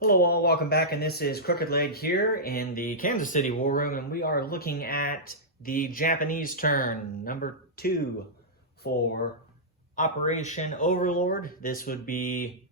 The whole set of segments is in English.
Hello all, welcome back, and this is Crooked Leg here in the Kansas City War Room, and we are looking at the Japanese turn, number 2 for Operation Overlord. This would be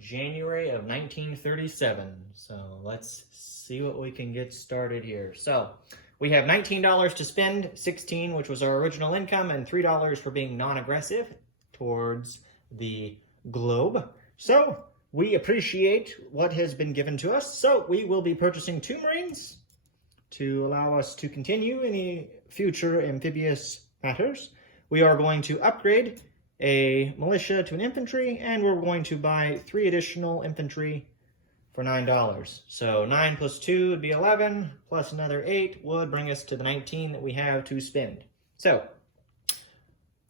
January of 1937, so let's see what we can get started here. So, we have $19 to spend, $16 which was our original income, and $3 for being non-aggressive towards the globe. So, we appreciate what has been given to us, so we will be purchasing 2 Marines to allow us to continue any future amphibious matters. We are going to upgrade a militia to an infantry, and we're going to buy 3 additional infantry for $9. So 9 plus 2 would be 11, plus another 8 would bring us to the 19 that we have to spend. So,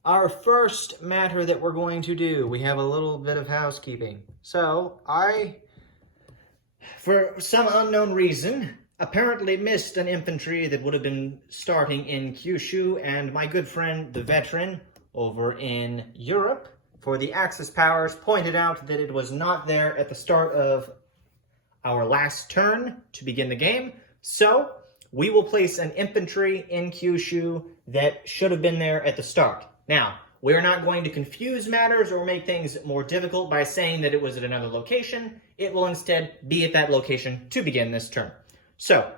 our first matter that we're going to do, we have a little bit of housekeeping. So, I, for some unknown reason, apparently missed an infantry that would have been starting in Kyushu, and my good friend, the veteran, over in Europe, for the Axis powers, pointed out that it was not there at the start of our last turn to begin the game. So, we will place an infantry in Kyushu that should have been there at the start. Now, we're not going to confuse matters or make things more difficult by saying that it was at another location. It will instead be at that location to begin this turn. So,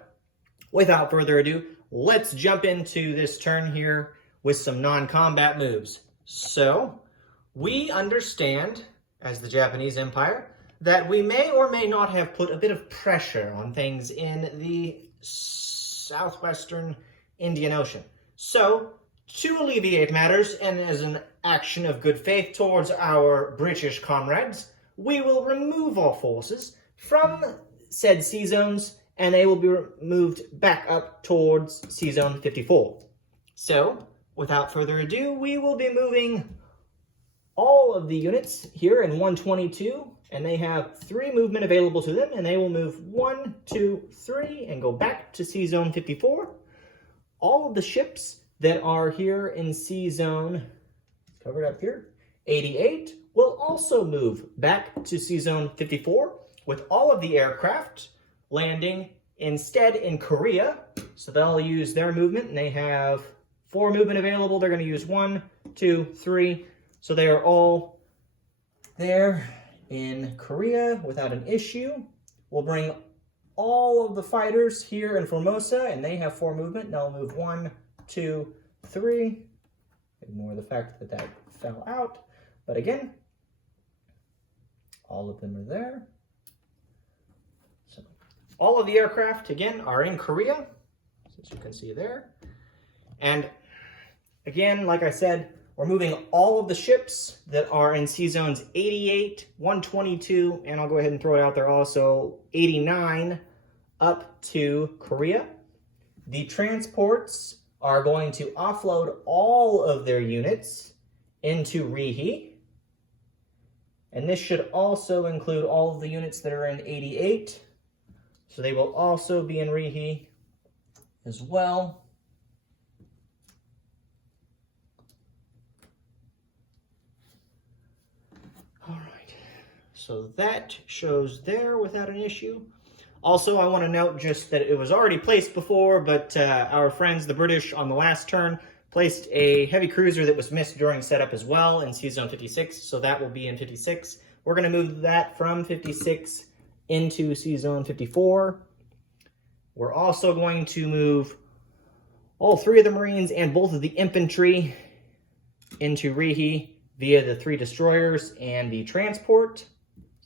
without further ado, let's jump into this turn here with some non-combat moves. So, we understand, as the Japanese Empire, that we may or may not have put a bit of pressure on things in the southwestern Indian Ocean. So, to alleviate matters, and as an action of good faith towards our British comrades, we will remove all forces from said sea zones, and they will be moved back up towards Sea Zone 54. So, without further ado, we will be moving all of the units here in 122, and they have 3 movement available to them, and they will move 1, 2, 3, and go back to Sea Zone 54. All of the ships that are here in Sea Zone, covered up here, 88, will also move back to Sea Zone 54, with all of the aircraft landing instead in Korea. So they'll use their movement, and they have 4 movement available. They're going to use 1, 2, 3. So they are all there in Korea without an issue. We'll bring all of the fighters here in Formosa, and they have 4 movement. They'll move 1, 2, 3. Ignore the fact that that fell out. But again, all of them are there. So, all of the aircraft, again, are in Korea, as you can see there. And again, like I said, we're moving all of the ships that are in Sea Zones 88, 122, and I'll go ahead and throw it out there also, 89, up to Korea. The transports are going to offload all of their units into Rihe. And this should also include all of the units that are in 88. So they will also be in Rihe as well. All right, so that shows there without an issue. Also, I want to note just that it was already placed before, but our friends, the British, on the last turn, placed a heavy cruiser that was missed during setup as well in Sea Zone 56, so that will be in 56. We're going to move that from 56 into Sea Zone 54. We're also going to move all 3 of the Marines and both of the infantry into Rihe via the 3 destroyers and the transport.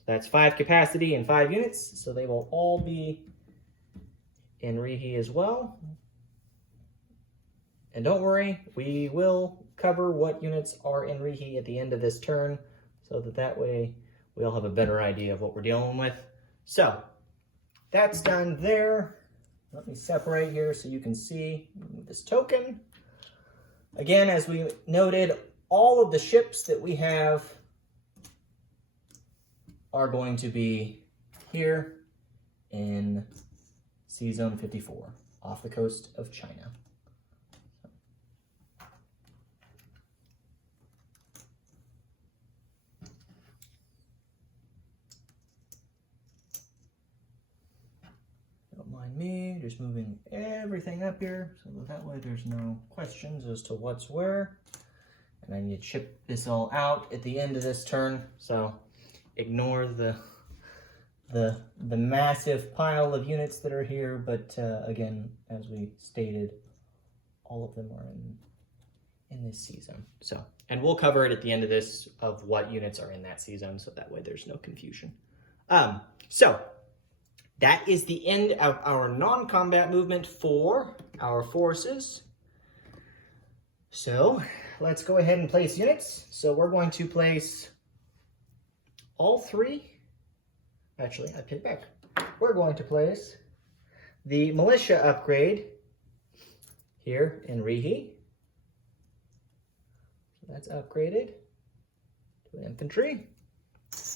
That's 5 capacity and 5 units, so they will all be in Rihe as well. And don't worry, we will cover what units are in Rihe at the end of this turn, so that way we'll have a better idea of what we're dealing with. So, that's done there. Let me separate here so you can see this token. Again, as we noted, all of the ships that we have are going to be here in Sea Zone 54, off the coast of China. mind me, just moving everything up here so that way there's no questions as to what's where. And I need to chip this all out at the end of this turn, so ignore the massive pile of units that are here, but again, as we stated, all of them are in this C-zone. So, and we'll cover it at the end of this of what units are in that C-zone, so that way there's no confusion. So that is the end of our non-combat movement for our forces. So let's go ahead and place units. So we're going to place all three. Actually, I pick back. We're going to place the militia upgrade here in Rihi. So that's upgraded to infantry.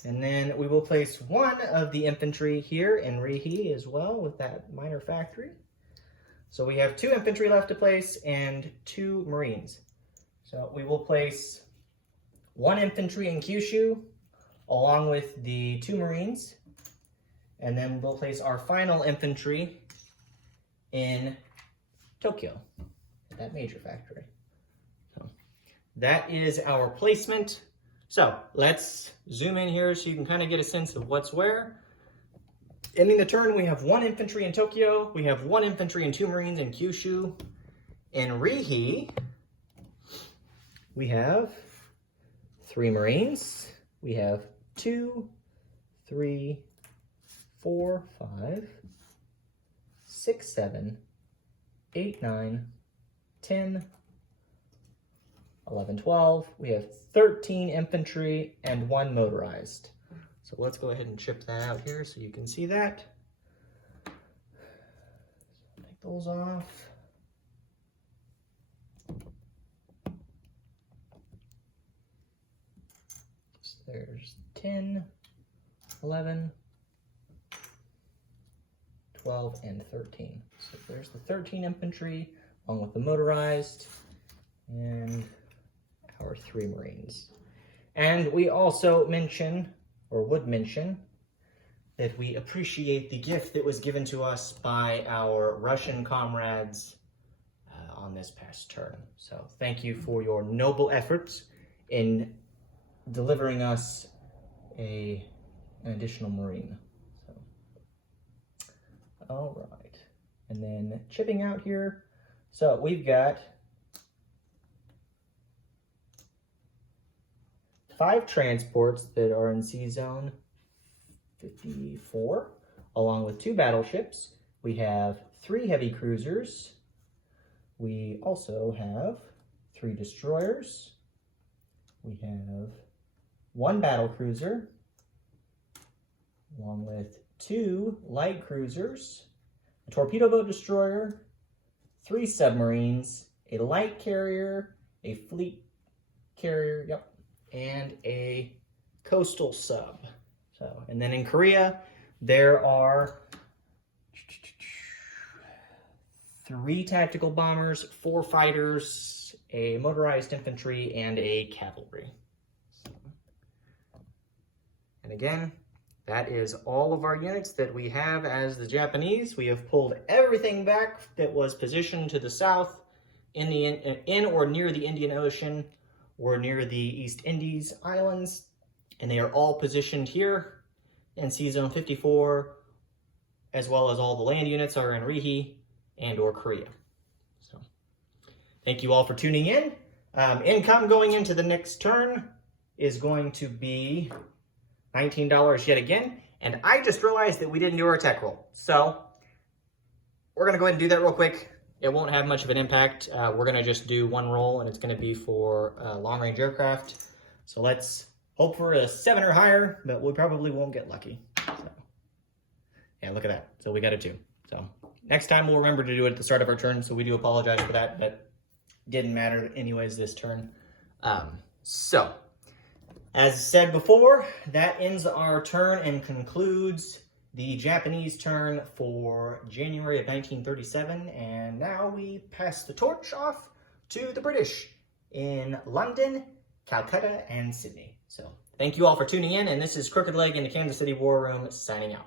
And then we will place one of the infantry here in Rihi as well with that minor factory. So we have 2 infantry left to place and 2 Marines. So we will place 1 infantry in Kyushu along with the 2 Marines. And then we'll place our final infantry in Tokyo, at that major factory. So that is our placement. So let's zoom in here so you can kind of get a sense of what's where. Ending the turn, we have 1 infantry in Tokyo, we have 1 infantry and 2 Marines in Kyushu. In Rihi, we have 3 Marines, we have 2, 3, 4, 5, 6, 7, 8, 9, 10, 11, 12. We have 13 infantry and 1 motorized. So let's go ahead and chip that out here so you can see that. So take those off. So there's 10, 11, 12, and 13. So there's the 13 infantry along with the motorized and our 3 Marines. And we also mention, or would mention, that we appreciate the gift that was given to us by our Russian comrades on this past turn. So thank you for your noble efforts in delivering us an additional Marine. So, all right. And then chipping out here. So we've got 5 transports that are in C-Zone 54, along with 2 battleships. We have 3 heavy cruisers. We also have 3 destroyers. We have 1 battle cruiser, along with 2 light cruisers, a torpedo boat destroyer, 3 submarines, a light carrier, a fleet carrier, yep, and a coastal sub. So, and then in Korea, there are 3 tactical bombers, 4 fighters, a motorized infantry, and a cavalry. So, and again, that is all of our units that we have as the Japanese. We have pulled everything back that was positioned to the south in or near the Indian Ocean or near the East Indies Islands, and they are all positioned here in C-Zone 54, as well as all the land units are in Rihi and or Korea. So, thank you all for tuning in. Income going into the next turn is going to be $19 yet again, and I just realized that we didn't do our tech roll. So, we're gonna go ahead and do that real quick. It won't have much of an impact. We're gonna just do 1 roll, and it's gonna be for long-range aircraft. So let's hope for a 7 or higher, but we probably won't get lucky. So, yeah, look at that. So we got a 2. So next time we'll remember to do it at the start of our turn, so we do apologize for that, but didn't matter anyways this turn. So, as said before, that ends our turn and concludes the Japanese turn for January of 1937, and now we pass the torch off to the British in London, Calcutta, and Sydney. So thank you all for tuning in, and this is Crooked Leg in the Kansas City War Room signing out.